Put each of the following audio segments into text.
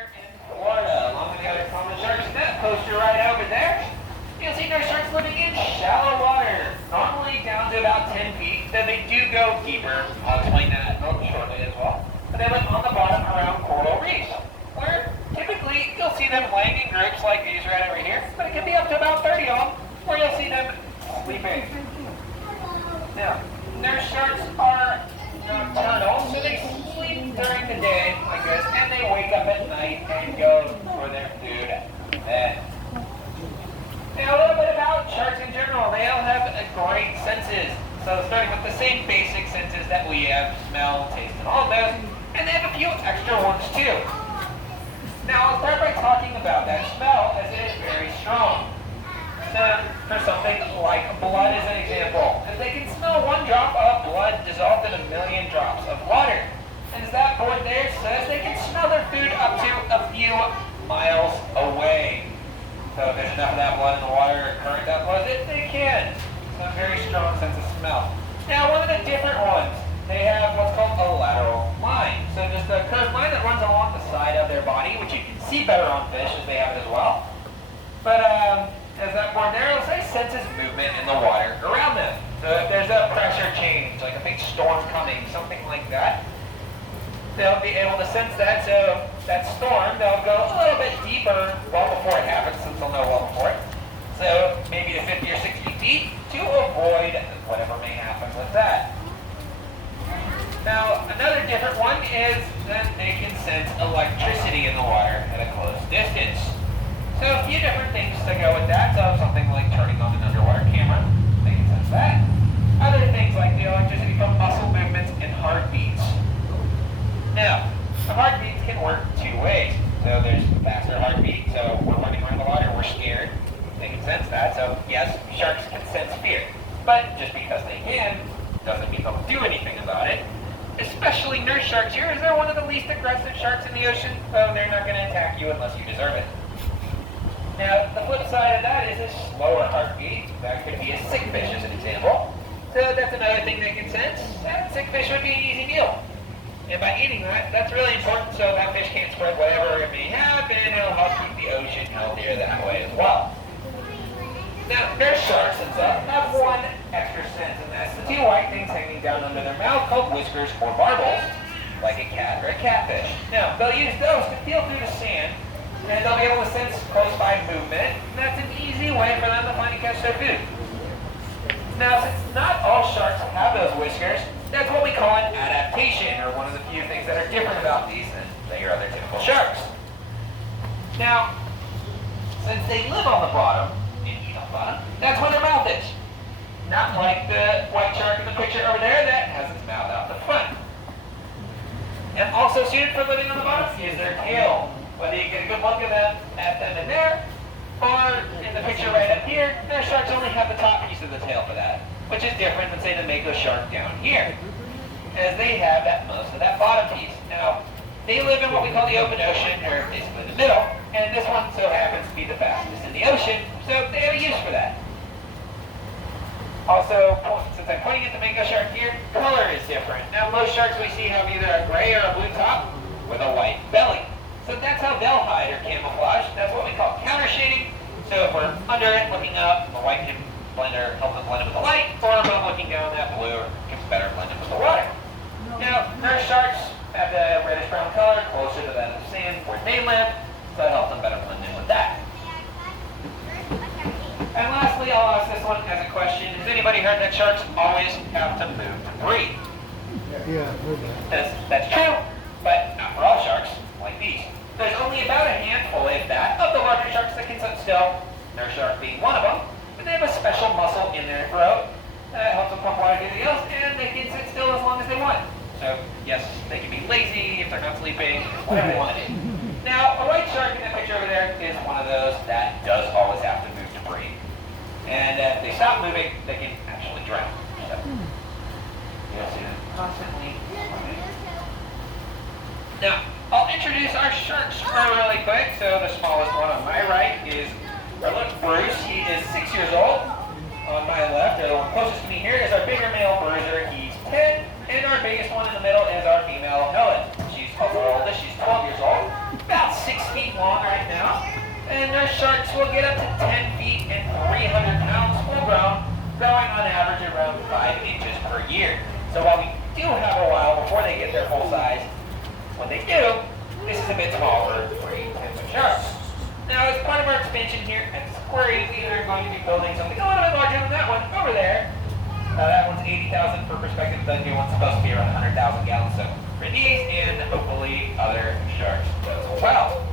here in Florida, along with the other common sharks. That poster right over there, you'll see nurse sharks living in shallow water, normally down to about 10 feet, though they do go deeper. I'll explain that shortly as well. But they live on the bottom around coral reefs, where typically you'll see them laying in groups like these right over here, but it can be up to about 30 of them, where you'll see them sleeping. Now, nurse sharks are nocturnal, so they sleep during the day like this, and they wake up at night and go for their food then. Now, a little bit about sharks in general. They all have great senses. So starting with the same basic senses that we have, smell, taste, and all of those, and they have a few extra ones too. Now, I'll start by talking about that smell, as it is very strong. So, for something like blood as an example, as they can smell one drop of blood dissolved in 1 million drops of water. And as that board there says, they can smell their food up to a few miles away. So if there's enough of that blood in the water or current that blows it, they can. So a very strong sense of smell. Now, one of the different ones, they have what's called a lateral line. So just a curved line that runs along the side of their body, which you can see better on fish as they have it as well. But as that board there will say, senses movement in the water around them. So if there's a pressure change, like a big storm coming, something like that, they'll be able to sense that. So that storm, they'll go a little bit deeper well before it happens, since they'll know well before it. So maybe to 50 or 60 feet to avoid whatever may happen with that. Now, another different one is that they can sense electricity in the water at a close distance. So a few different things to go with that. So something like turning on an underwater camera, they can sense that. Other things like the electricity from muscle movements and heartbeats. Now, the heartbeats can work two ways. So there's faster heartbeat, so we're running around the water, we're scared. They can sense that. So yes, sharks can sense fear. But just because they can, doesn't mean they'll do anything about it. Especially nurse sharks here, as they're one of the least aggressive sharks in the ocean, so they're not going to attack you unless you deserve it. Now, the flip side of that is a slower heartbeat. That could be a sick fish as an example. So that's another thing they can sense. That sick fish would be an easy meal. And by eating that, that's really important so that fish can't spread whatever it may have, and it'll help keep the ocean healthier that way as well. Now, nurse sharks have one extra sense, and that's the two white things hanging down under their mouth called whiskers or barbels, like a cat or a catfish. Now, they'll use those to feel through the sand, and they'll be able to sense close by movement. And that's an easy way for them to find and catch their food. Now, since not all sharks have those whiskers, that's what we call an adaptation, or one of the few things that are different about these than your other typical sharks. Now, since they live on the bottom, and eat on the bottom, that's where their mouth is. Not like the white shark in the picture over there that has its mouth out the front. And also suited for living on the bottom is their tail. Whether you get a good look at them in there, or in the picture right up here, nurse sharks only have the top piece of the tail for that, which is different than, say, the mako shark down here, as they have most of that bottom piece. Now, they live in what we call the open ocean, or basically the middle, and this one so happens to be the fastest in the ocean, so they have a use for that. Also, since I'm pointing at the mako shark here, color is different. Now, most sharks we see have either a gray or a blue top with a white belly. So that's how they'll hide or camouflage. That's what we call counter shading. So if we're under it looking up, the white can blend or help them blend it with the light, or if I'm looking down, that blue can better blend it with the water. Now, nurse sharks have the reddish brown color closer to that of sand where they live, so that helps them better blend in with that. And lastly, I'll ask this one as a question. Has anybody heard that sharks always have to move to breathe? Yeah, I've heard that. That's true, but not for all sharks like these. There's only about a handful, if that, of the larger sharks that can sit still, nurse shark being one of them, but they have a special muscle in their throat that helps them pump water to the gills, and they can sit still as long as they want. So, yes, they can be lazy if they're not sleeping, whatever they want to do. Now, a white shark in that picture over there is one of those that does always have to move to breathe. And if they stop moving, they can actually drown. So, you'll see them constantly swimming. Now, I'll introduce our sharks really quick. So the smallest one on my right is our little Bruce. He is 6 years old. On my left, or the one closest to me here, is our bigger male bruiser. He's 10. And our biggest one in the middle is our female Helen. She's a little older. She's 12 years old. About 6 And nurse sharks will get up to 10 feet and 300 pounds full grown, growing on average around 5 inches per year. So while we do have a while before they get their full size, when they do, this is a bit small for great types of sharks. Now, as part of our expansion here at this aquarium, we are going to be building something a little bit larger than that one over there. That one's 80,000 for perspective. The new one's supposed to be around 100,000 gallons. So for these and hopefully other sharks as well.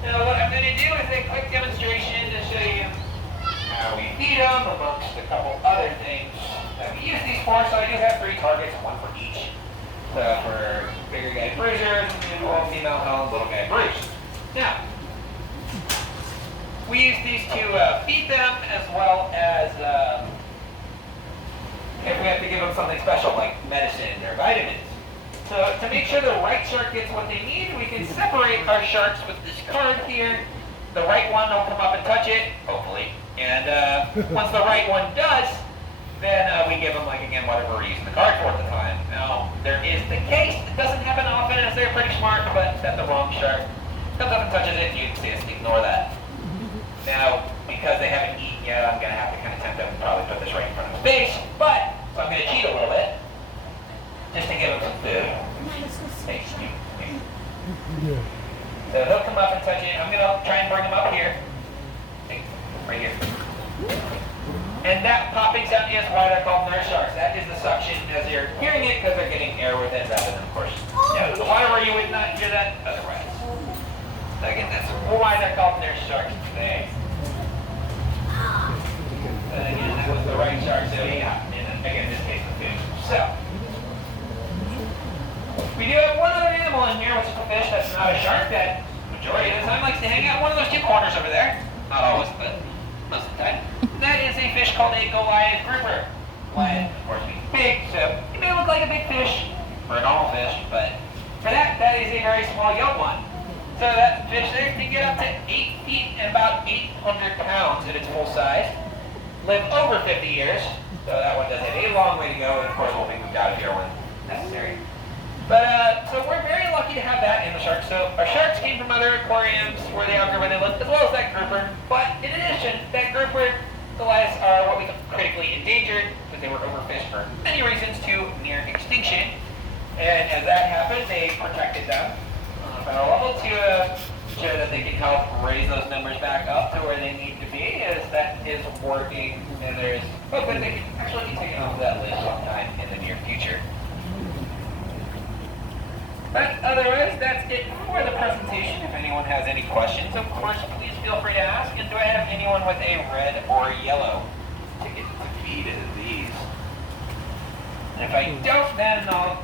Now, what I'm going to do is a quick demonstration to show you how we feed them, amongst a couple other things that we use these for. So I do have 3 targets, one for each. So for bigger guy bruisers, and female hound, little guy bruise. Now, we use these to feed them as well as if we have to give them something special like medicine or vitamins. So to make sure the right shark gets what they need, we can separate our sharks with this card here. The right one will come up and touch it, hopefully. And once the right one does, then we give them, like, again, whatever we're using the card for at the time. Now, there is the case. It doesn't happen often as they're pretty smart, but that the wrong shark comes up and touches it, you can see us ignore that. Now, because they haven't eaten yet, I'm going to have to kind of tempt them and probably put this right in front of his face, but, so I'm going to cheat a little bit, just to give him some food. Hey, so he'll come up and touch it. I'm going to try and bring him up here. Right here. And that popping sound is why they're called nurse sharks. That is the suction as you're hearing it because they're getting air with it rather than, of course, the water where you would not hear that otherwise. So again, that's why they're called nurse sharks today. And again, that was the right shark, so yeah, and again, in this case, the food. So, we do have one other animal in here, which is a fish that's not a shark that majority of the time likes to hang out in one of those 2 corners over there. Not always, but most of the time. That is a fish called a Goliath grouper. Goliath, of course, being big, so it may look like a big fish for a normal fish, but for that is a very small young one. So that fish there can get up to 8 feet and about 800 pounds at its full size. Live over 50 years, so that one does have a long way to go, and of course we'll be moved out of here when necessary. But, so we're very lucky to have that in the sharks. So our sharks came from other aquariums where they outgrew where they lived, as well as that grouper. But in addition, that grouper, Goliaths are what we call critically endangered, because they were overfished for many reasons to near extinction. And as that happened, they protected them on a federal level to ensure that they can help raise those numbers back up to where they need to be, as that is working, and there's hope that they can actually be taken off that list sometime in the near future. But otherwise, that's it for the presentation. If anyone has any questions, of course, please feel free to ask. And do I have anyone with a red or yellow ticket to feed these? And if I don't, then I'll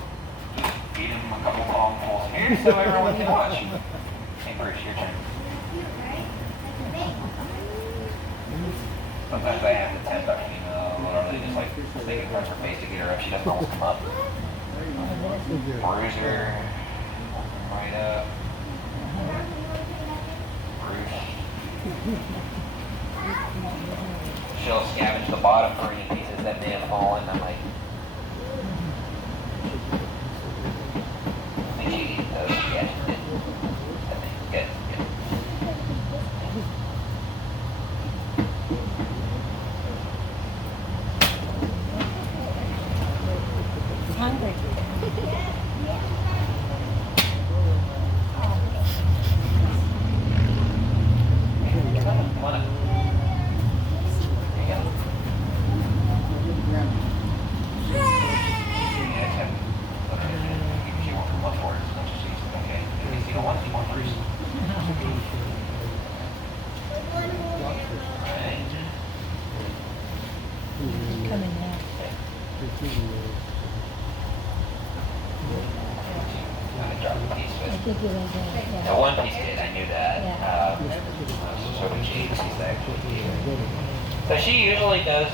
just feed them a couple longfuls here so everyone can watch. Hey, Bruce, your turn. Sometimes I have to tempt our female, literally just like make it across her face to get her up. She doesn't always come up. Bruiser, right up. Bruce. She'll scavenge the bottom for any pieces that may have fallen. I'm like, did she eat those? Yeah, she did. I think. Good. Hungry. Coming now. I think you're going to get it. Yeah, one piece did, I knew that. Yeah. Sort of cheap, she's actually here. So she usually is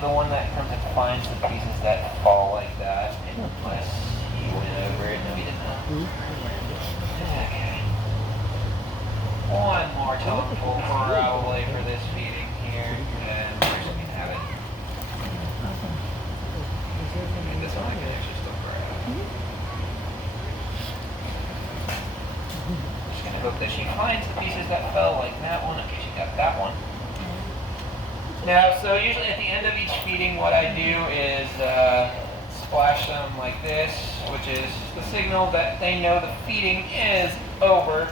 the one that comes and finds the pieces that fall like that, unless he went over it. No, he did not. Okay. One more toneful probably for this feeding here, and we're just gonna have it. And this one I can actually still grab. Just gonna hope that she finds the pieces that fell, like that one. Okay, she got that one. Now, so usually at the end of each feeding, what I do is splash them like this, which is the signal that they know the feeding is over,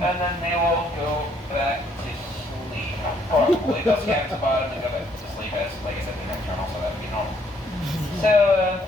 and then they will go back to sleep. Probably they'll scan to the bottom and go back to sleep as, like I said, the nocturnal, so that would be normal. So,